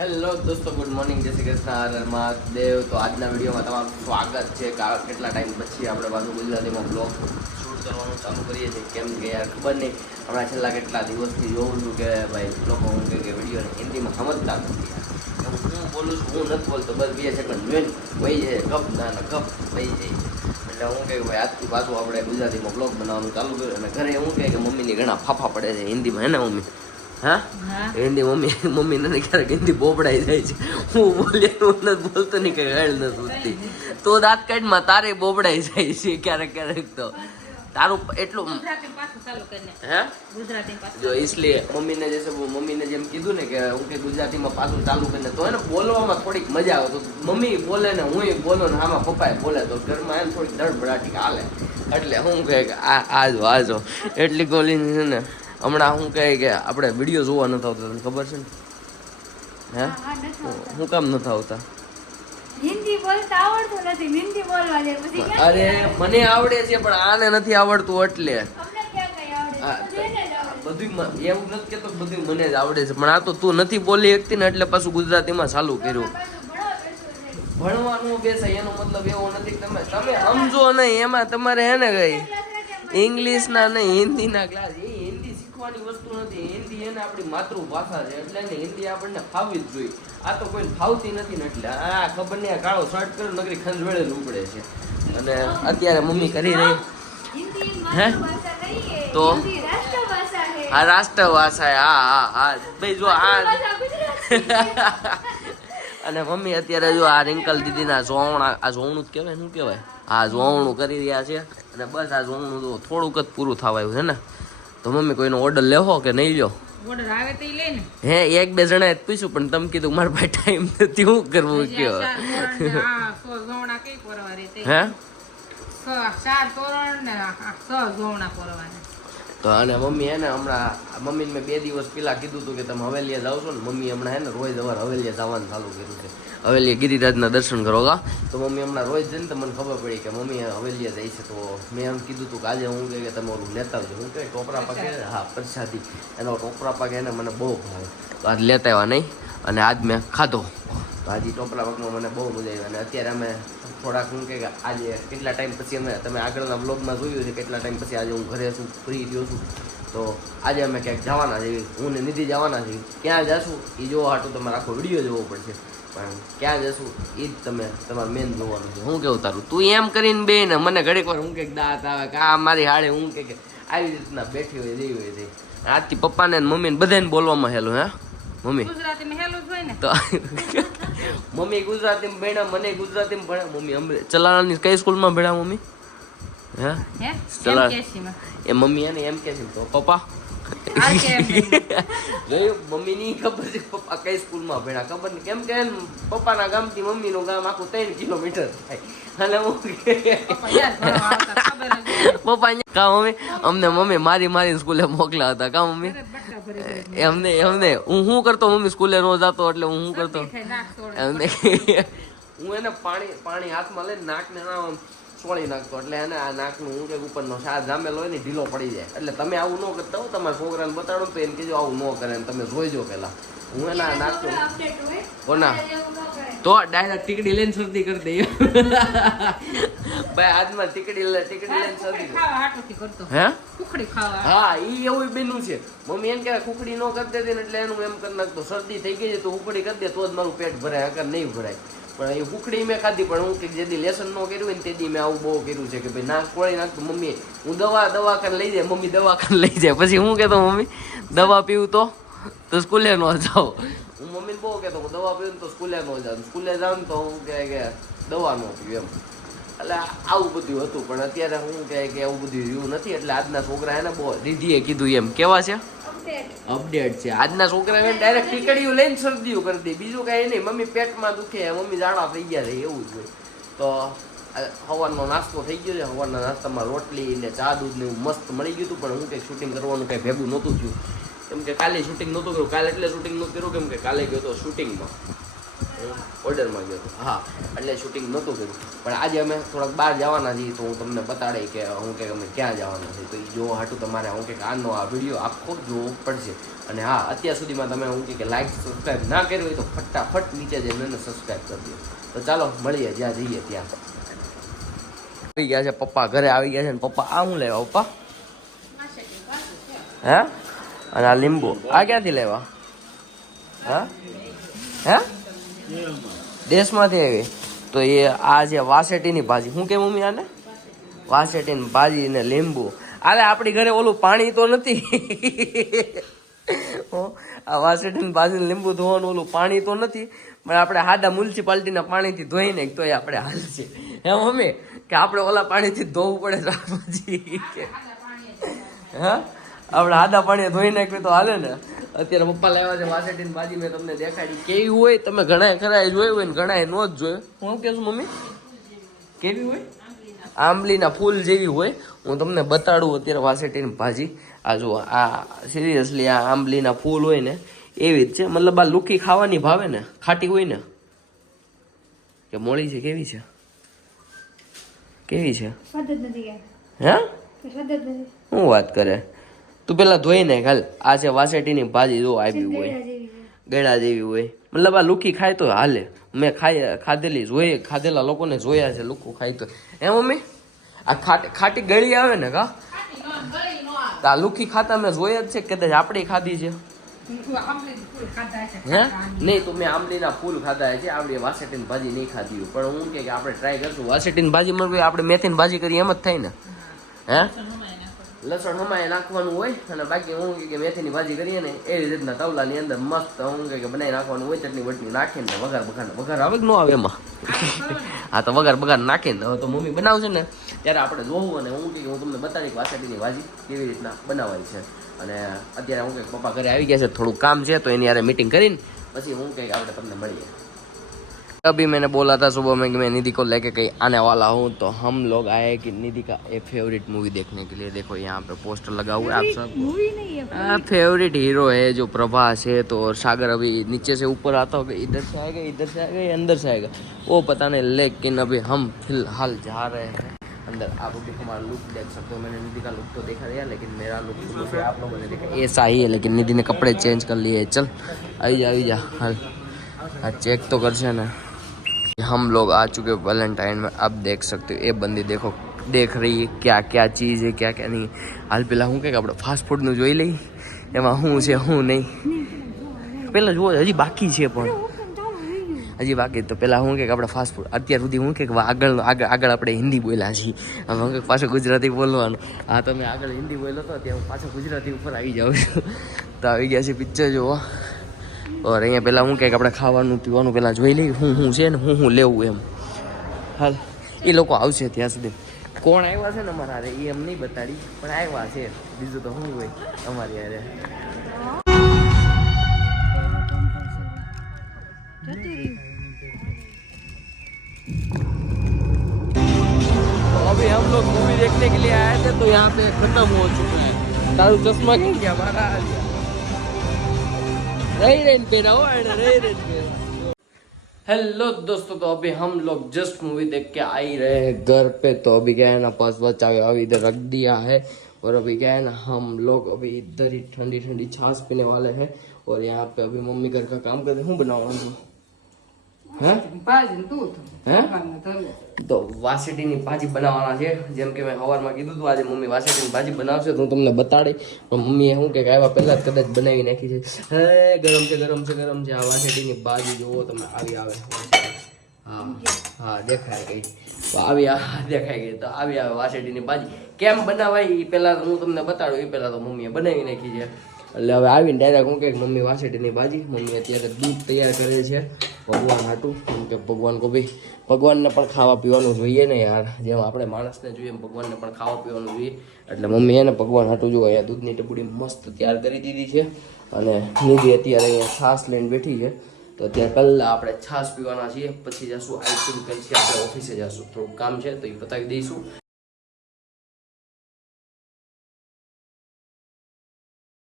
Hello દોસ્તો, good morning, જય શ્રી કૃષ્ણ, હર હર મહાદેવ. તો આજના વિડીયોમાં તમારું સ્વાગત છે. કેટલા ટાઈમ પછી આપણે પાછું ગુજરાતીમાં બ્લોગ શૂટ કરવાનું ચાલુ કરીએ છીએ. કેમ કે યાર ખબર નહીં, હમણાં છેલ્લા કેટલા દિવસથી જોઉં છું કે ભાઈ લોકો હું કે વિડીયોને હિન્દીમાં સમજતા નથી. હું બોલું છું, હું નથી બોલતો, બસ 2 સેકન્ડ જોઈને વહી જાય, કપ ના કપ વહી જાય. એટલે હું કહે ભાઈ આજથી પાછું આપણે ગુજરાતીમાં બ્લોગ બનાવવાનું ચાલુ કર્યું. અને ઘરે હું કહે કે મમ્મીની ઘણા ફાફા પડે છે હિન્દીમાં, હે ને મમ્મી? હા, હિન્દી મમ્મી નથી ક્યારેક હિન્દી બોબડાઈ જાય છે. હું બોલે હું નથી બોલતો નહીં, કઈ હેળ નથી ઉઠતી. તો દાંત કાઢમાં તારે બોબડાઈ જાય છે ક્યારેક તો તારું એટલું હે જો इसलिए મમ્મીને જેમ કીધું ને કે હું કે ગુજરાતીમાં પાછું ચાલુ કરીને તો એને બોલવામાં થોડીક મજા આવે. તો મમ્મી બોલે ને હું બોલો ને આમાં પપ્પાએ બોલે તો ઘરમાં એને થોડીક ધડબડાટી હાલે. એટલે હું કહે કે આજો એટલી ગોલીને છે ને હમણાં હું કહે કે આપણે વિડીયો જોવા નથી આવતા, તને ખબર છે ને? હે હું કામ નથી આવતા? હિન્દી બોલતા આવડતું નથી, હિન્દી બોલવા દે પછી ક્યાં? અરે મને આવડે છે પણ આને નથી આવડતું. એટલે અમને ક્યાં કઈ આવડે છે? એને જ આવડે. બધું એવું નથી કેતો, બધું મને જ આવડે છે. પણ આ તો તું નથી બોલી શકતી ને એટલે પાછું ગુજરાતીમાં ચાલુ કર્યું. ભણવાનું બેસે એનો મતલબ એવો નથી કે તમે સમજો નહીં. એમાં તમારે હે ને કઈ ઇંગ્લિશ ના નહીં, હિન્દી ના ક્લાસ. એ હિન્દી શીખવાની વસ્તુ નથી. હિન્દી એને આપણી માતૃભાષા છે એટલે ને હિન્દી આપણને ફાવવી જ જોઈએ. આ તો કોઈ ફાવતી નથી ને એટલે આ ખબર નહીં, આ કાળો શર્ટ કર્યો નકરી ખંજવેળે જ ઉપડે છે. અને અત્યારે મમ્મી કરી રહી હિન્દી હે માતૃભાષા નહીં, તો હિન્દી રાષ્ટ્રભાષા છે. આ રાષ્ટ્રભાષા. હા ભાઈ જો આ રાષ્ટ્રભાષા ગુજરાતી. અને મમ્મી અત્યારે જો આ રિંકલ દીદીના જોવણા, આ જોવણું જ કહેવાય, શું કહેવાય, આ જોવણું કરી રહ્યા છે. અને બસ આ જોવણું તો થોડુંક જ પૂરું થવા આવ્યું છે ને. તો મમ્મી કોઈનો ઓર્ડર લેવો કે નહીં લ્યો? ઓર્ડર આવે તો ઈ લે ને. હે 1-2 જણાએ પૂછ્યું પણ તમે કીધું મારા પાસે ટાઈમ નથી, શું કરવું કયો? આ સો જોવણા કઈ પરવા રે તે. હે 4 તોરણ ને 6 જોવણા પરવાના. તો અને મમ્મી હે ને હમણાં મમ્મીને મેં 2 દિવસ પહેલા કીધું હતું કે તમે હવેલીએ જાવ છો ને. મમ્મી હમણાં હે ને રોજ સવાર હવેલીએ જવાનું ચાલુ કર્યું છે. હવેલીએ ગિરિરાજના દર્શન કરો કા. તો મમ્મી હમણાં રોજ જઈને તો મને ખબર પડી કે મમ્મી હવેલીએ જાય છે. તો મેં એમ કીધું હતું કે આજે હું કહે કે તમે ઓલું લેતા આવજો. હું કહે ટોપરા પાકે, હા પ્રસાદી, એનો ટોપરા પાકે એને મને બહુ ભાવે. તો આજ લેતા આવ્યા નહીં અને આજ મેં ખાધો. તો આજે ટોપરા પાકમાં મને બહુ મજા આવી. અને અત્યારે અમે થોડાક હું કે આજે કેટલા ટાઈમ પછી તમે આગળના બ્લોગમાં જોયું છે કેટલા ટાઈમ પછી આજે હું ઘરે છું, ફ્રી થયો છું. તો આજે અમે ક્યાંક જવાના છે, હું ને નિધિ જવાના છીએ. ક્યાં જશું એ જોવા હાટું તમારે આખો વિડીયો જોવો પડશે. પણ ક્યાં જશું એ જ તમારે મેન જોવાનું છે. હું કેવું તારું? તું એમ કરીને બે ને મને ઘડીક વાર હું કંઈક દાંત આવે કે આ મારી હાડે હું કે આવી રીતના બેઠી હોય જેવી હોય છે. આજથી પપ્પાને મમ્મીને બધાને બોલવામાં હેલું. હે મમ્મી ગુજરાતીમાં હેલું જ હોય ને. તો મમ્મી ગુજરાતીમાં ભણ્યા, મને ગુજરાતીમાં ભણ્યા. મમ્મી અમે ચલાણાની કઈ સ્કૂલમાં ભણ્યા મમ્મી? હે હે ચલા MKC માં. એ મમ્મી એને એમ કે છે તો પપ્પા જોયું મમ્મી ની ખબર છે પપ્પા કઈ સ્કૂલમાં ભણ્યા ખબર નહીં. કેમ કે પપ્પાના ગામથી મમ્મીનું ગામ આખું 3 કિલોમીટર થાય. અને હું પપ્પા યાર ભણવા આવતા ખબર જ નહીં. પપ્પા કા મમ્મી અમને મમ્મી મારી સ્કૂલે મોકલા હતા કા મમ્મી? અરે બટ્ટા ભરી ભરી. એમને હું શું કરતો મમ્મી સ્કૂલે રોજ જતો એટલે હું શું કરતો ખાઈ નાક તોડે. એમને હું એને પાણી હાથમાં લઈને નાકને આમ સોળી નાખતો. એટલે એને આ નાકનું હું કે ઉપરનો શાહ જામેલો હોય ને ઢીલો પડી જાય. એટલે તમે આવું ન કરતા હો, તમારા છોકરાને બતાડો તો એને કહેજો આવું ન કરે. તમે જોઈજો પેલા. હું એના નાકનું અપડેટ હોય. કોના એવું ન કરે. તો ડાયરેક્ટ ટીકડી લઈને શરદી કરી દઈએ. ભાઈ હાથમાં ટીકડી લઈને શરદી ખુખડી ખાવા હાટુથી કરતો. હે ખુખડી ખાવા. હા ઈ એવું બન્યું છે. મમ્મી એમ કે ખુખડી ન કરી દેતી ને એટલે એનું એમ કરી નાખતો. શરદી થઈ ગઈ છે તો ખુખડી કરી દે તો જ મારું પેટ ભરાય, અગર નહીં ભરાય. પણ એ ખુખડી મેં ખાધી પણ હું કે જેથી લેસન ન કર્યું હોય ને તેથી મેં આવું બહુ કર્યું છે કે ભાઈ નાક ખોળી નાખતું. મમ્મી હું દવાખાને લઈ જાય, મમ્મી દવાખાને લઈ જાય. પછી હું કહેતો મમ્મી દવા પીવું તો સ્કૂલે ન જાઓ. હું મમ્મીને બહુ કહેતો હું દવા પીવું તો સ્કૂલે ન જાઉં, સ્કૂલે જાઉં ને તો હું કહે કે દવા ન પીવું એમ. એટલે આવું બધું હતું. પણ અત્યારે હું કહે કે આવું બધું રહ્યું નથી. એટલે આજના છોકરા એને બહુ દીદીએ કીધું એમ કેવા છે અપડેટ છે. આજના છોકરા ડાયરેક્ટ ટીકડીઓ લઈને શરદીઓ કરી દે, બીજું કાંઈ નહીં. મમ્મી પેટમાં દુખે, મમ્મી ઝાડા થઈ ગયા છે, એવું જ હોય. તો સવારનો નાસ્તો થઈ ગયો છે. સવારના નાસ્તામાં રોટલી ને ચા દૂધ ને એવું મસ્ત મળી ગયું હતું. પણ હું કંઈક શૂટિંગ કરવાનું કંઈ ભેગું નહોતું થયું કેમ કે કાલે શૂટિંગ નહોતું કર્યું. કાલે એટલે શૂટિંગ નહોતું કર્યું કેમ કે કાલે ગયો હતો શૂટિંગમાં. ઓર્ડરમાં ગયો હતો હા એટલે શૂટિંગ નહોતું કર્યું પણ આજે અમે થોડાક બહાર જવાના છીએ તો હું તમને બતાડે કે હું કે અમે ક્યાં જવાના છે તો એ જોવા હાટું તમારે હું કે આનો આ વિડીયો આખો જોવો પડશે અને હા અત્યાર સુધીમાં તમે હું કે લાઈક સબસ્ક્રાઈબ ના કર્યું હોય તો ફટાફટ નીચે જઈને સબસ્ક્રાઈબ કરી દો તો ચાલો મળીએ જ્યાં જઈએ ત્યાં આવી ગયા છે પપ્પા ઘરે આવી ગયા છે ને પપ્પા આ હું લેવા પપ્પા હે અને આ લીંબુ આ ક્યાંથી લેવા હા હે દેશમાંથી આવી તો એ આ છે વાસેટીની ભાજી શું કે મમ્મી આને વાસેટીની ભાજી ને લીંબુ અરે આપણી ઘરે ઓલું પાણી તો નથી આ વાસેટીની ભાજી ને લીંબુ ધોવાનું ઓલું પાણી તો નથી પણ આપણે હાડા મ્યુનિસિપાલિટીના પાણીથી ધોઈને તો એ આપણે હાલ છે હે મમ્મી કે આપણે ઓલા પાણીથી ધોવું પડે શાકભાજી હા આપણે આદા પાણી ધોઈ નાખ્યું તો હાલે ને અત્યારે પપ્પા લાવ્યા છે વાસેટીની ભાજી મેં તમને દેખાડી કેવી હોય તમે ઘણા ખરા જોયું હોય ને ઘણા ન જ જોયું હું કહું છું મમ્મી કેવી હોય આંબલીના ફૂલ જેવી હોય હું તમને બતાડું અત્યારે વાસેટીની ભાજી આ જુઓ આ સિરિયસલી આ આંબલીના ફૂલ હોય ને એવી જ છે મતલબ આ લુકી ખાવાની ભાવે ને ખાટી હોય ને કે મોળી છે કેવી છે કેવી છે હે શું વાત કરે તું પેલા ધોઈ નાખ હાલ આ છે વાસેટીની ભાજી જો આવી હોય ગળા જેવી હોય મતલબ આ લુકી ખાય તો હાલે મેં ખાધેલી જોઈએ ખાધેલા લોકોને જોયા છે લુકું ખાય તો હે મમ્મી આ ખાટી ગળી આવે ને કા આ લુકી ખાતા મેં જોયા જ છે કદાચ આપણે ખાધી છે હે નહીં તો મેં આંબલીના ફૂલ ખાધા છે આપણે વાસેટીની ભાજી નહીં ખાધી પણ હું કે આપણે ટ્રાય કરશું વાસેટીની ભાજી માં આપણે મેથીની ભાજી કરી એમ જ થાય ને હે લસણ હમાય નાખવાનું હોય અને બાકી હું કે મેથીની ભાજી કરીએ ને એવી રીતના તવલાની અંદર મસ્ત હું કે બનાવી નાખવાનું હોય ચટણી વટણી નાખીને વઘાર આવે કે ન આવે એમાં હા તો વઘાર નાખીને હવે તો મમ્મી બનાવશે ને ત્યારે આપણે જોવું અને હું કે હું તમને બતાવી વાસેટીની ભાજી કેવી રીતના બનાવવાની છે અને અત્યારે હું કે પપ્પા ઘરે આવી ગયા છે થોડું કામ છે તો એની યારે મીટિંગ કરીને પછી હું કે આપણે તમને મળીએ अभी मैंने बोला था सुबह में कि मैं निधि को लेके कहीं आने वाला हूँ तो हम लोग आए कि निधि का एक फेवरेट मूवी देखने के लिए देखो यहाँ पे पोस्टर लगा हुआ है आप सब मूवी नहीं है फेवरेट हीरो है जो प्रभास है तो और सागर अभी नीचे से ऊपर आता होगा इधर से आएगा या अंदर से आएगा वो पता नहीं लेकिन अभी हम फिलहाल जा रहे हैं अंदर आप अभी हमारा लुक देख सकते हो मैंने निधि का लुक तो देखा दिया लेकिन मेरा लुक तो आप लोगों ने देखा ऐसा ही है लेकिन निधि ने कपड़े चेंज कर लिए चल आई जा हाल चेक तो कर से ना हम लोग आ चुके वैलेंटाइन में अब देख सकते हो ये बंदी देखो देख रही है क्या क्या चीज़ है क्या क्या नहीं हाल પેલા હું કે આપણે ફાસ્ટ ફૂડનું જોઈ લઈ એમાં શું છે શું નહીં પહેલાં જુઓ હજી બાકી છે પણ હજી બાકી તો પહેલાં શું કે આપણે ફાસ્ટ ફૂડ અત્યાર સુધી હું કે આગળ આપણે હિન્દી બોલ્યા છીએ હવે હું કે પાછું ગુજરાતી બોલવાનું હા તમે આગળ હિન્દી બોલ્યો હતો ત્યાં હું પાછો ગુજરાતી ઉપર આવી જાઉં છું તો આવી ગયા છે પિક્ચર જોવા और અહીંયા પહેલાં હું કંઈક આપણે ખાવાનું પીવાનું પહેલાં જોઈ લઈએ હું છે ને હું લેવું એમ હાલ એ લોકો આવશે ત્યાં સુધી કોણ આવ્યા છે ને અમારા હારે એ એમ નહીં બતાડી પણ આવ્યા છે બીજું તો શું હોય અમારી હારે तो अभी हम लोग मूवी देखने के लिए आए थे तो यहाँ पे खत्म हो चुका है तारू चश्मा क्यों क्या हमारा आ गया हेलो दोस्तों तो अभी हम लोग जस्ट मूवी देख के आ ही रहे हैं घर पे तो अभी क्या है ना पास चाय अभी इधर रख दिया है और अभी क्या है ना हम लोग अभी इधर ही ठंडी ठंडी छाछ पीने वाले हैं और यहाँ पे अभी मम्मी घर का काम करते हूँ बनावा તો વાસેટીની ભાજી બનાવવાના છે જેમ કે મેં સવારમાં કીધું હતું આજે મમ્મી વાસેટીની ભાજી બનાવશે તો હું તમને બતાડી પણ મમ્મીએ શું કે આવ્યા પહેલાં જ કદાચ બનાવી નાખી છે હે ગરમ છે આ વાસેટીની ભાજી જુઓ તમે આવી આવે હા દેખાય ગઈ તો આવી દેખાઈ ગઈ તો આવી આવે વાસેટીની ભાજી કેમ બનાવાય એ પહેલાં હું તમને બતાડું એ પહેલાં તો મમ્મીએ બનાવી નાખી છે એટલે હવે આવીને ડાયરેક્ટ હું કે મમ્મી વાસેટીની ભાજી મમ્મી અત્યારે દૂધ તૈયાર કરે છે ભગવાન હાટું કેમ કે ભગવાન કો ભાઈ ભગવાનને પણ ખાવા પીવાનું જોઈએ ને યાર જેમ આપણે માણસને જોઈએ એમ ભગવાનને પણ ખાવા પીવાનું જોઈએ એટલે મમ્મી એને ભગવાન હાટું જો અહીંયા દૂધની ટપુડી મસ્ત તૈયાર કરી દીધી છે અને નિધિ અત્યારે અહીંયા છાશ લઈને બેઠી છે તો અત્યારે પહેલાં આપણે છાશ પીવાના છીએ પછી જશું આઈસ્ક્રીમ કરી છે આપણે ઓફિસે જશું થોડું કામ છે તો એ પતાવી દઈશું